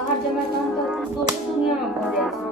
બહાર જમે કામ તો તું તો દુનિયામાં ભરે છે.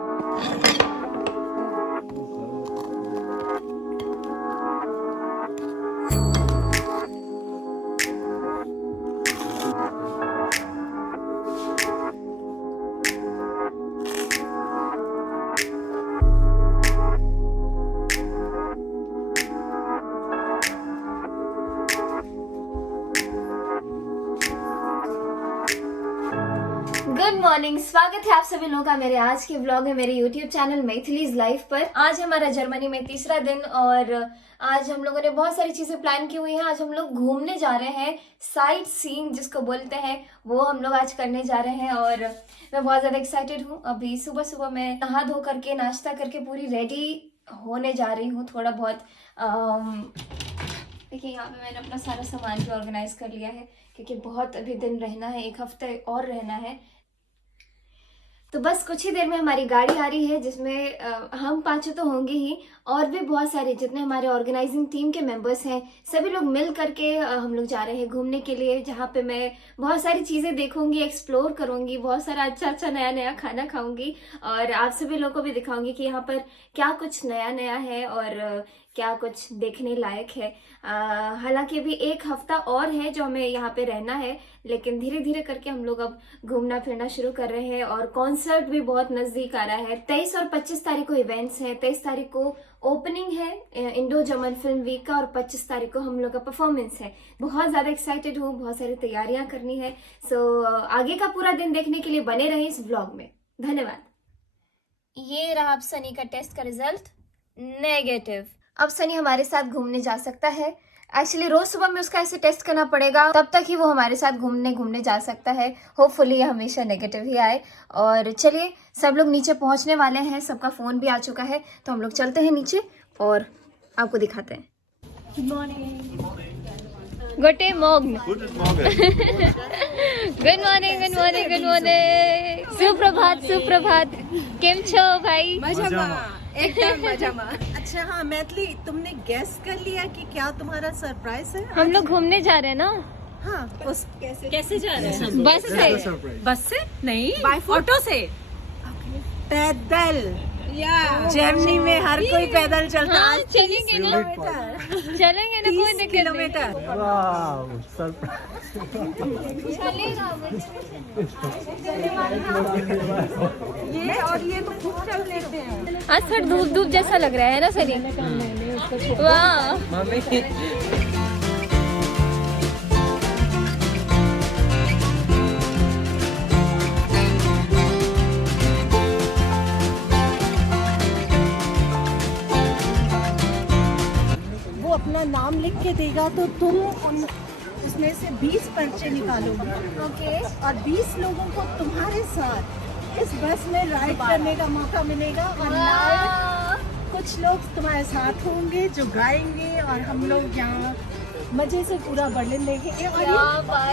गुड मॉर्निंग, स्वागत है आप सभी लोगों का मेरे आज के व्लॉग में, मेरे यूट्यूब चैनल मैथिलीज लाइफ पर. आज हमारा जर्मनी में तीसरा दिन और आज हम लोगों ने बहुत सारी चीजें प्लान की हुई हैं. आज हम लोग घूमने जा रहे हैं, साइट सीइंग जिसको बोलते हैं वो हम लोग आज करने जा रहे हैं और मैं बहुत ज्यादा एक्साइटेड हूँ. अभी सुबह सुबह मैं नहा धो करके नाश्ता करके पूरी रेडी होने जा रही हूँ. थोड़ा बहुत देखिए यहाँ पे मैंने अपना सारा सामान भी ऑर्गेनाइज कर लिया है क्योंकि बहुत अभी दिन रहना है, एक हफ्ते और रहना है. तो बस कुछ ही देर में हमारी गाड़ी आ रही है जिसमें हम पांचों तो होंगे ही और भी बहुत सारे जितने हमारे ऑर्गेनाइजिंग टीम के मेंबर्स हैं सभी लोग मिल करके हम लोग जा रहे हैं घूमने के लिए, जहाँ पे मैं बहुत सारी चीज़ें देखूंगी, एक्सप्लोर करूंगी, बहुत सारा अच्छा अच्छा नया नया खाना खाऊंगी और आप सभी लोगों को भी दिखाऊंगी कि यहाँ पर क्या कुछ नया नया है और क्या कुछ देखने लायक है. हालांकि अभी एक हफ्ता और है जो हमें यहाँ पे रहना है, लेकिन धीरे धीरे करके हम लोग अब घूमना फिरना शुरू कर रहे हैं और कॉन्सर्ट भी बहुत नजदीक आ रहा है. 23 और 25 तारीख को इवेंट्स हैं. 23 तारीख को ओपनिंग है इंडो जर्मन फिल्म वीक का और 25 तारीख को हम लोग का परफॉर्मेंस है. बहुत ज्यादा एक्साइटेड हूँ, बहुत सारी तैयारियां करनी है. सो आगे का पूरा दिन देखने के लिए बने रहे इस व्लॉग में. धन्यवाद. ये रहा अब सनी का टेस्ट का रिजल्ट, नेगेटिव. अब सनी हमारे साथ घूमने जा सकता है. एक्चुअली रोज सुबह में उसका ऐसे टेस्ट करना पड़ेगा, तब तक ही वो हमारे साथ घूमने जा सकता है. होपफुली ये हमेशा नेगेटिव ही आए. और चलिए सब लोग नीचे पहुंचने वाले हैं, सबका फोन भी आ चुका है तो हम लोग चलते हैं नीचे और आपको दिखाते हैं. Good morning. Good morning. Good morning. Good morning. Good morning. सुप्रभात. सुप्रभात. केम छो भाई? एकदम मजामा. अच्छा हाँ मैथिली, तुमने गेस कर लिया कि क्या तुम्हारा सरप्राइज है? हम लोग घूमने जा रहे हैं ना. हाँ उस कैसे जा रहे हैं? बस से नहीं, ऑटो से. पैदल. जर्मनी में हर कोई पैदल चलता है. चलेंगे ना, चलेंगे ना, कोई दिक्कत किलोमीटर. ये और ये तो खूब चल लेते हैं. आज थोड़ा धूप धूप जैसा लग रहा है ना सनी? वाह. वो अपना नाम लिख के देगा तो तुम उसमें से 20 पर्चे निकालोगे. ओके. और 20 लोगों को तुम्हारे साथ इस बस में राइड करने का मौका मिलेगा. और लाइव कुछ लोग तुम्हारे साथ होंगे जो गाएंगे और हम लोग यहाँ मजे से पूरा बर्लिन देखेंगे. और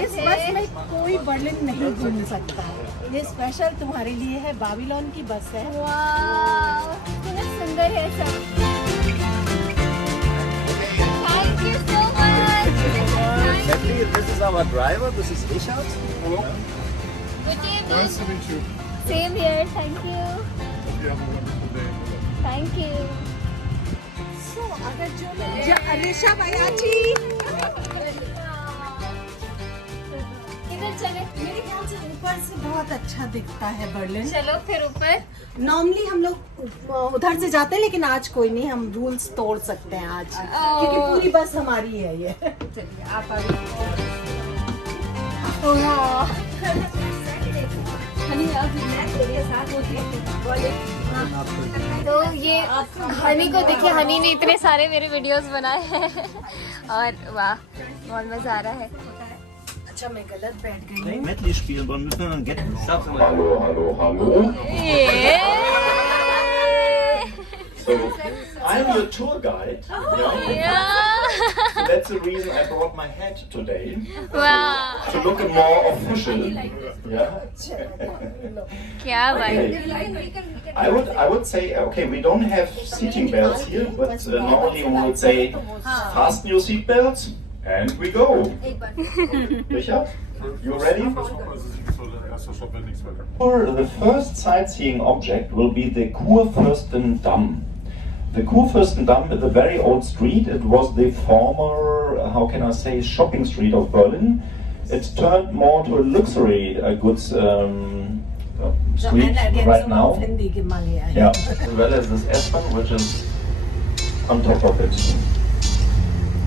इस बस में कोई बर्लिन नहीं घूम सकता. ये स्पेशल तुम्हारे लिए है, बाबिलोन की बस है. वाह, कितना सुंदर है सब. Thank you so much. This is our driver. This is Richard. Hello. Good evening. Nice to meet you. Same here. Thank you. Hope you have a wonderful day. Thank you. So, अगर जो ऋषभ अयाची किधर चले? मेरे ख्याल से ऊपर से बहुत अच्छा दिखता है बर्लिन. चलो फिर ऊपर. नॉर्मली हम लोग उधर से जाते हैं लेकिन आज कोई नहीं, हम रूल्स तोड़ सकते हैं आज क्योंकि पूरी बस हमारी है ये. चलिए आप आगे. तो ये हनी को देखिए, हनी ने इतने सारे मेरे वीडियोस बनाए हैं और वाह बहुत मजा आ रहा है. अच्छा मैं गलत बैठ गई. Hey, Medley spielen wollen, müssen wir dann get stuff. So, I'm your tour guide. So that's the reason I brought my hat today. वाह To look more official. Yeah. क्या भाई. Okay. I would say, okay, we don't have seating belts here, but normally we would say, fasten your seat belts, and we go. Richard, you ready? The first sightseeing object will be the Kurfürstendamm. The Kurfürstendamm is a very old street. It was the former, how can I say, shopping street of Berlin. It turned more to a luxury goods street right now. Yeah, as well as this S-Bahn, which is on top of it.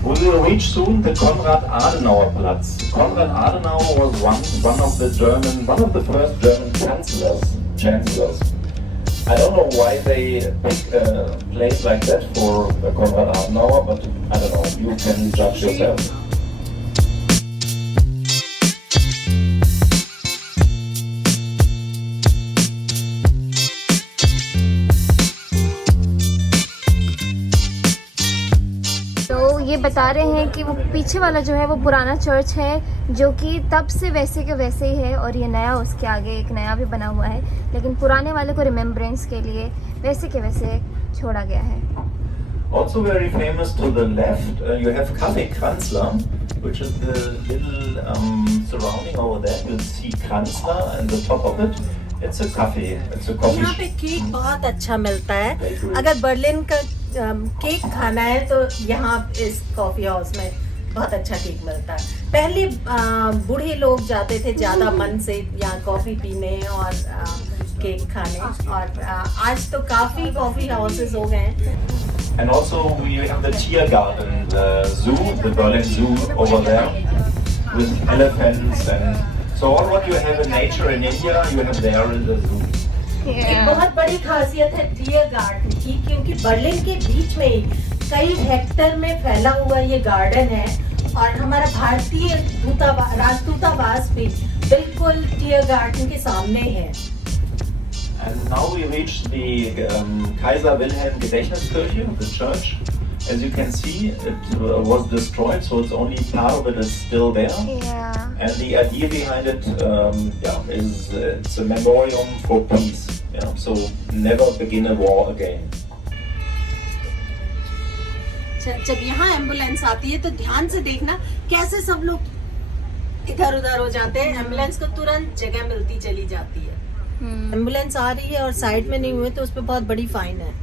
We will reach soon the Konrad Adenauer Platz. Konrad Adenauer was one of the first German chancellors. I don't know why they pick a place like that for Konrad Adenauer, but I don't know. You can judge yourself. ये बता रहे हैं कि वो पीछे वाला जो है वो पुराना चर्च है जो कि तब से वैसे के वैसे ही है और ये नया उसके आगे एक नया भी बना हुआ है, लेकिन पुराने वाले को रिमेम्बरेंस के लिए वैसे के वैसे छोड़ा गया है। Also very famous to the left, you have Café Kranzler, which is the little surrounding over there. You'll see Kranzler and the top of it. It's a cafe. It's a coffee. यहाँ पे cake बहुत अच्छा मिलता है। अगर Berlin का cake खाना है तो यहाँ इस कॉफी हाउस में बहुत अच्छा केक मिलता है। पहले बूढ़े लोग जाते थे ज़्यादा मन से यहाँ कॉफ़ी पीने और केक खाने, और आज तो काफ़ी कॉफ़ी हाउसेस हो गए हैं। And also we have the Tiergarten, the zoo, the Berlin Zoo over there, with elephants and so all what you have in nature in India, you have there in the zoo. एक बहुत बड़ी खासियत है tier garden की, क्योंकि Berlin के बीच में ही कई हेक्टर में फैला हुआ ये गार्डन है, और हमारा भारतीय राजदूतावास भी बिल्कुल टियर गार्डन के सामने है। And now we reach the Kaiser Wilhelm Gedächtniskirche, the church. As you can see, it was destroyed, so it's only part of it is still there. Yeah. And the idea behind it, is it's a memoriam for peace. Yeah, so never begin a war again. जब यहाँ ambulance आती है तो ध्यान से देखना कैसे सब लोग इधर उधर हो जाते हैं। एम्बुलेंस को तुरंत जगह मिलती चली जाती है। एम्बुलेंस आ रही है और साइड में नहीं हुए तो उस पर बहुत बड़ी फाइन है।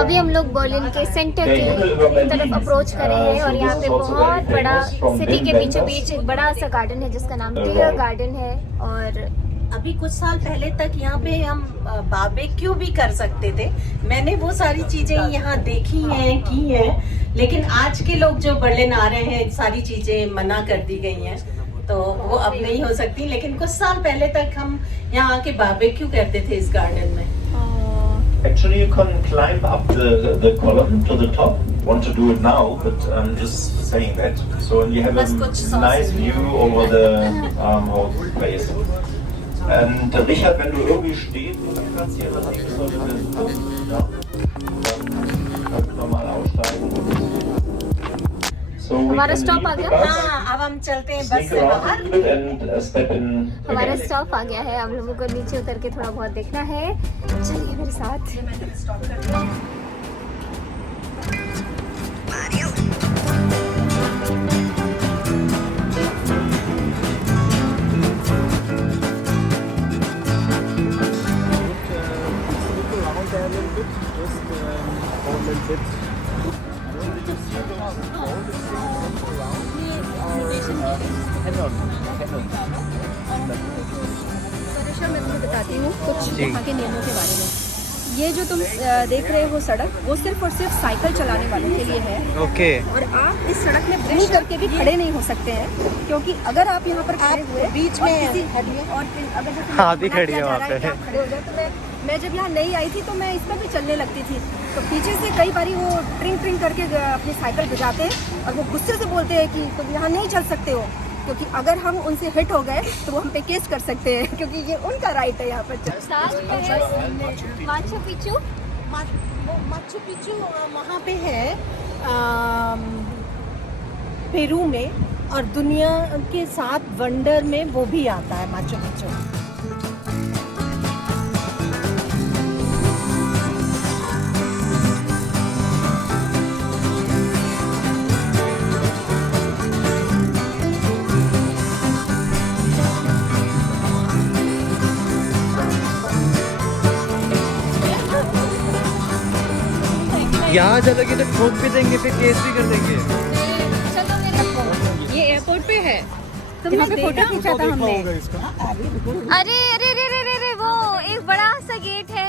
अभी हम लोग बर्लिन के सेंटर की तरफ अप्रोच कर रहे हैं और यहाँ पे बहुत बड़ा सिटी के बीचों बीच एक बड़ा सा गार्डन है जिसका नाम टियर गार्डन है। और अभी कुछ साल पहले तक यहाँ पे हम बारबेक्यू भी कर सकते थे। मैंने वो सारी चीजें यहाँ देखी हैं, की हैं, लेकिन आज के लोग जो बर्लिन आ रहे हैं सारी चीजें मना कर दी गई हैं, तो वो अब नहीं हो सकती। लेकिन कुछ साल पहले तक हम यहाँ आके बारबेक्यू करते थे इस गार्डन में। Actually, you can climb up the column to the top. Want to do it now, but I'm just saying that. So you have a nice view over the whole place. Und Richard, wenn du irgendwie stehst und dann kannst du hier relativ so ja, dann kannst du nochmal aussteigen. हमारा stop आ गया। हाँ, अब हम चलते हैं बस से बाहर। हमारा स्टॉप आ गया है, अब लोगों को नीचे उतर के थोड़ा बहुत देखना है। चलिए मेरे साथ। मैं तुम्हें बताती हूँ कुछ यहाँ के नियमों के बारे में। ये जो तुम देख रहे हो सड़क, वो सिर्फ और सिर्फ साइकिल चलाने वालों के लिए है। ओके। और आप इस सड़क में ब्रेक करके भी खड़े नहीं हो सकते हैं, क्योंकि अगर आप यहाँ पर खड़े हुए बीच में और अगर हाँ भी खड़ी है वहाँ पे खड़े हो गए, तो मैं जब यहाँ नई आई थी तो मैं इस पर भी चलने लगती थी, तो पीछे से कई बारी वो ट्रिंग ट्रिंग करके अपनी साइकिल बजाते हैं और वो गुस्से से बोलते हैं कि तुम यहाँ नहीं चल सकते हो, क्योंकि अगर हम उनसे हिट हो गए तो वो हम पे केस कर सकते हैं, क्योंकि ये उनका राइट है यहाँ पर। माचू पिचू, माचू पिचू वहाँ पे है पेरू में, और दुनिया के 7 वंडर में वो भी आता है माचू पिचू। यहाँ चलोगे तो ठोक भी देंगे, फिर केस भी कर देंगे। चलो मेरे ये एयरपोर्ट पे है, तुमने फोटो खींचा था हमने। अरे अरे अरे अरे अरे वो एक बड़ा सा गेट है,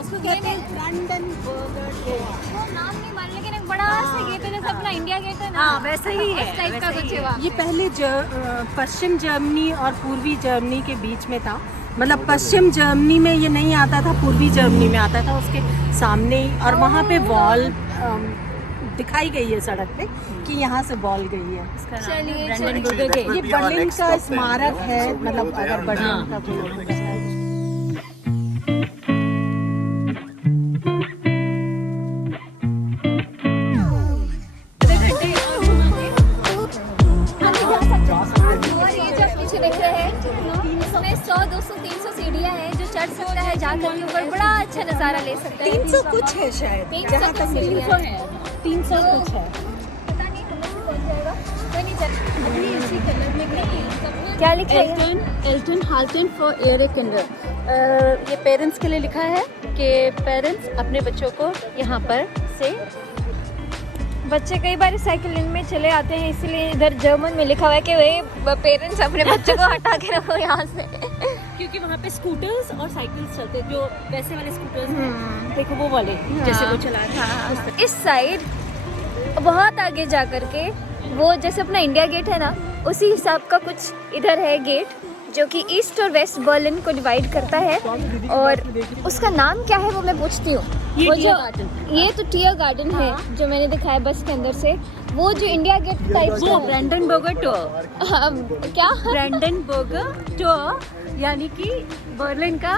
उसको कहते हैं ब्रांडनबर्गर टेक। वो नाम नहीं मालूम, लेकिन एक बड़ा सा गेट है जैसे अपना इंडिया गेट है ना। हाँ वैसे ही है, उस टाइप का कुछ है वहाँ। ये पहले पश्चिम जर्मनी और पूर्वी जर्मनी के बीच में था। मतलब पश्चिम जर्मनी में ये नहीं आता था, पूर्वी जर्मनी में आता था, उसके सामने ही। और वहाँ पे वॉल दिखाई गई है सड़क पे कि यहाँ से वॉल गई है। चलिए ये बर्लिन का स्मारक है, मतलब अगर बर्लिन का कोई और ये जो पीछे देख रहे हैं इसमें 100, 200, 300 सीढ़ियाँ हैं जो चढ़ सकता है, जाकर के ऊपर बड़ा अच्छा नज़ारा ले सकता है। 300 कुछ है शायद, 300 जहाँ तक मुझे 300 है। 300 कुछ है। पता नहीं कहाँ से पहुँच जाएगा, कोई नहीं चल। अपनी इसी कलर में क्या लिखा है? एल्टन हाल्टन फॉर एयर किंडर। ये पेरेंट्स के लिए लिखा है कि पेरेंट्स अपने बच्चों को यहाँ पर से बच्चे कई बार साइकिल लेन में चले आते हैं, इसीलिए इधर जर्मन में लिखा हुआ है कि वे पेरेंट्स अपने बच्चों को हटा के रखो यहाँ से। क्योंकि वहाँ पे स्कूटर्स और साइकिल्स चलते, जो वैसे वाले स्कूटर्स हैं, देखो वो वाले जैसे वो चला रहा है। इस साइड बहुत आगे जा कर के वो जैसे अपना इंडिया गेट है ना, उसी हिसाब का कुछ इधर है गेट, जो कि ईस्ट और वेस्ट बर्लिन को डिवाइड करता है। और उसका नाम क्या है वो मैं पूछती हूँ। वो जो ये तो टियर गार्डन है जो मैंने दिखाया बस के अंदर से, वो जो इंडिया गेट टाइप वो ब्रांडनबर्गर टूर, क्या ब्रांडनबर्गर टूर यानी कि बर्लिन का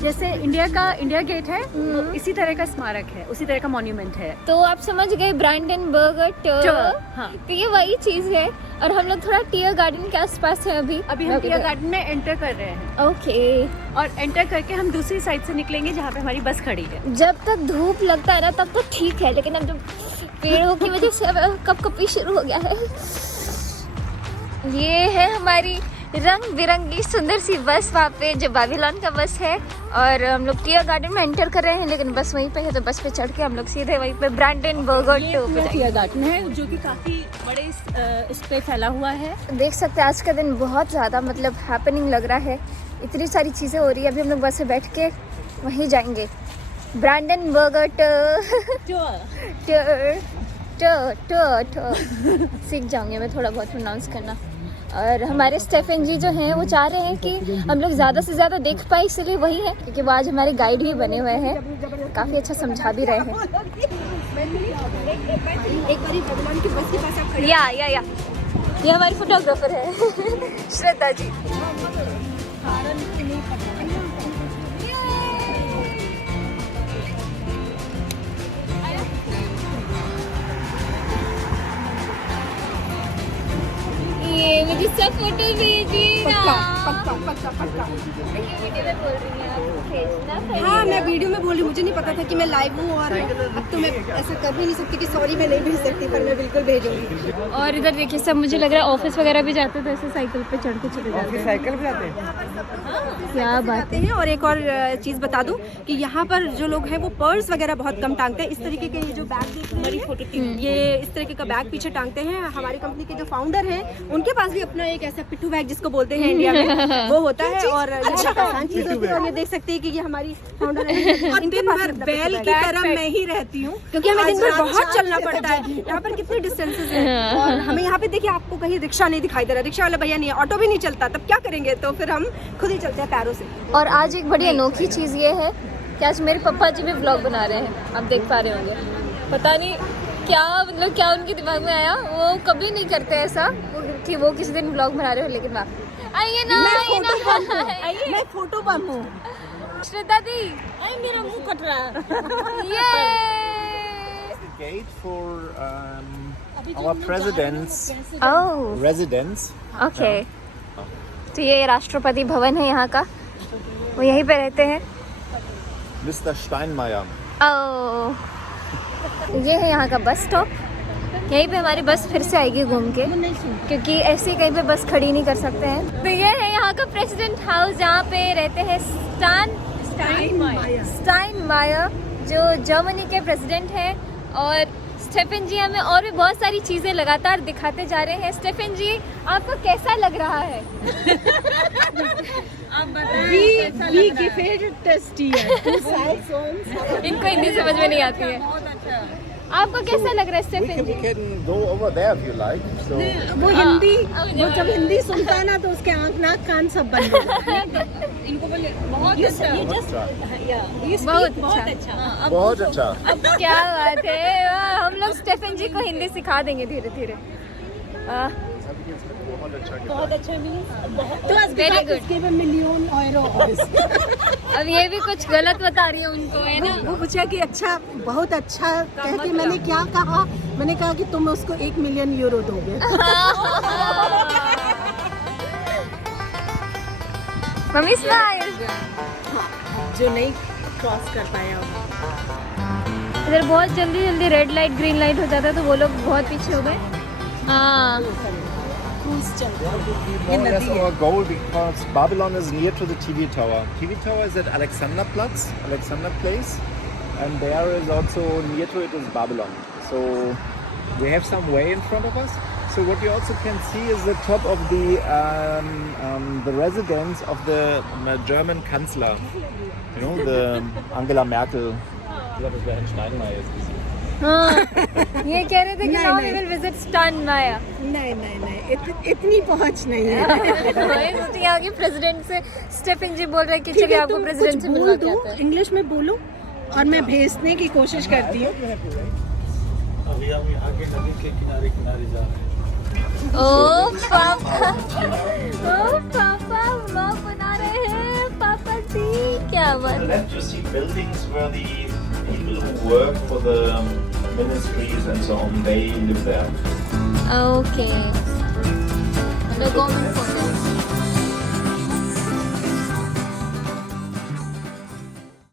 जैसे इंडिया गेट है, वो इसी तरह का स्मारक है, उसी तरह का मॉन्यूमेंट है। तो आप समझ गए ब्रांडनबर्गर टूर। हाँ। तो ये वही चीज है। और हम लोग थोड़ा टियर गार्डन के आसपास है अभी हम टियर गार्डन में एंटर कर रहे हैं। ओके। और एंटर करके हम दूसरी साइड से निकलेंगे जहाँ पे हमारी बस खड़ी है। जब तक धूप लगता है ना तब तो ठीक है, लेकिन अब जब पेड़ों की वजह से अब कपकपी शुरू हो गया है। ये है हमारी रंग बिरंगी सुंदर सी बस वहाँ पे, जो बेबीलोन का बस है। और हम लोग टियर गार्डन में एंटर कर रहे हैं, लेकिन बस वहीं पे है, तो बस पे चढ़ के हम लोग सीधे वहीं पे ब्रांडनबर्गर टूर पे टियर गार्डन है जो कि काफी बड़े इस पे फैला हुआ है। देख सकते हैं आज का दिन बहुत ज़्यादा मतलब हैपनिंग लग रहा है, इतनी सारी चीज़ें हो रही है। अभी हम लोग बस से बैठ के वहीं जाएंगे, ब्रांडनबर्गर टूर सीख जाऊंगी मैं थोड़ा बहुत प्रोनाउंस करना। और हमारे स्टेफन जी जो हैं वो चाह रहे हैं कि हम लोग ज़्यादा से ज़्यादा देख पाए, इसलिए वही है क्योंकि वो आज हमारे गाइड भी बने हुए हैं, काफ़ी अच्छा समझा भी रहे हैं। एक बारी बेबीलोन की बस के पास आप खड़े या ये हमारी फोटोग्राफर है श्रद्धा जी। ये मुझे सब फोटो भेजिए ना। पक्का। वीडियो में बोल रही हैं आप, भेजना हाँ मैं वीडियो में बोल रही हूँ, मुझे नहीं पता था कि मैं लाइव हूँ और अब तो मैं ऐसा कर भी नहीं सकती कि सॉरी मैं नहीं भेज सकती, पर मैं बिल्कुल भेजूंगी। और इधर देखिए सब, मुझे लग रहा है ऑफिस वगैरह भी जाते तो ऐसे साइकिल पे चढ़ के चले जाते हैं। साइकिल पे आते हैं। क्या बात आते हैं। और एक और चीज़ बता दूं कि यहाँ पर जो लोग हैं वो पर्स वगैरह बहुत कम टांगते हैं। इस तरीके के ये जो बैग देख रहे हैं, ये इस तरीके का बैग पीछे टांगते हैं। हमारी कंपनी के जो फाउंडर हैं उनके पास भी अपना एक ऐसा पिट्ठू बैग जिसको बोलते हैं इंडिया में वो होता है। और आसान चीज होती है। और ये देख सकते हैं कि ये हमारी फाउंडर है, इनके पास बैल की तरह मैं ही रहती हूँ, क्योंकि हमें दिन भर बहुत चलना पड़ता है। यहाँ पर कितने डिस्टेंसेस हैं और हमें यहाँ पे देखिए आपको कहीं रिक्शा नहीं दिखाई दे रहा, रिक्शा वाला भैया नहीं है, ऑटो भी नहीं चलता, तब क्या करेंगे? तो फिर हम खुद ही चलते हैं पैरों से। और आज एक बड़ी अनोखी चीज़ ये है कि आज मेरे पापा जी भी व्लॉग बना रहे हैं, आप देख पा रहे होंगे। पता नहीं क्या मतलब क्या उनके दिमाग में आया, वो कभी नहीं करते ऐसा कि वो किसी दिन व्लॉग बना रहे हो, लेकिन वाह आइए ना, मैं फोटो बम हूँ। श्रद्धा दी मेरा मुंह कट रहा है। Gate for our president's oh residence. Okay, तो ये राष्ट्रपति भवन है यहाँ का, वो यहीं पे रहते हैं। Mr. Steinmeier. ओह, ये है यहाँ का बस स्टॉप, यहीं पे हमारी बस फिर से आएगी घूम के, क्योंकि ऐसे ही कहीं पे बस खड़ी नहीं कर सकते हैं। तो ये है यहाँ का प्रेसिडेंट हाउस, जहाँ पे रहते हैं स्टाइनमायर, जो जर्मनी के प्रेसिडेंट हैं, और स्टेफन जी हमें और भी बहुत सारी चीज़ें लगातार दिखाते जा रहे हैं। स्टेफन जी, आपको कैसा लग रहा है? वी give it tasty है। Two sides on। इनको हिंदी समझ में नहीं आती है। आपको कैसा लग रहा है Stefan We ji? can go over there if you like. So, वो हिंदी, वो जब हिंदी सुनता है ना तो उसके आँख नाक कान सब बंद हो जाते हैं। इनको बोले बहुत अच्छा। बहुत अच्छा। बहुत अच्छा। अब क्या बात है, हम लोग स्टेफन जी को हिंदी सिखा देंगे धीरे धीरे। बहुत अच्छा मीन्स तो Very good. इसके में मिलियन €। अब ये भी कुछ गलत बता रही है उनको, है ना? वो पूछा कि अच्छा, बहुत अच्छा कह के मैंने क्या कहा, मैंने कहा कि तुम उसको €1 मिलियन दोगे। Mummy smile. जो नहीं क्रॉस कर पाया। इधर बहुत जल्दी जल्दी रेड लाइट ग्रीन लाइट हो जाता है, तो वो लोग बहुत पीछे हो गए। हाँ, more or less our goal, because Babylon is near to the TV tower. TV tower is at Alexanderplatz, Alexander Place, and there is also near to it is Babylon. So we have some way in front of us. So what you also can see is the top of the residence of the German Chancellor. You know, the Angela Merkel. Das wäre ein Steinmeier ist. हाँ, ये कह रहे थे कि now we will visit Steinmeier। नहीं, इतनी पहुंच नहीं है। मैं सोची यहाँ के प्रेसिडेंट से स्टेफन जी बोल रहे हैं कि चलिए आपको प्रेसिडेंट से मिलवा के आते हैं। इंग्लिश में बोलो और मैं भेजने की कोशिश करती हूँ। अभी हम आगे नदी के किनारे किनारे जा रहे हैं। ओ पापा व्लॉग बना रहे हैं पापा जी, क्या On बात the है। left you see buildings where the people who work for the ministries and so on, they live there. Okay, the government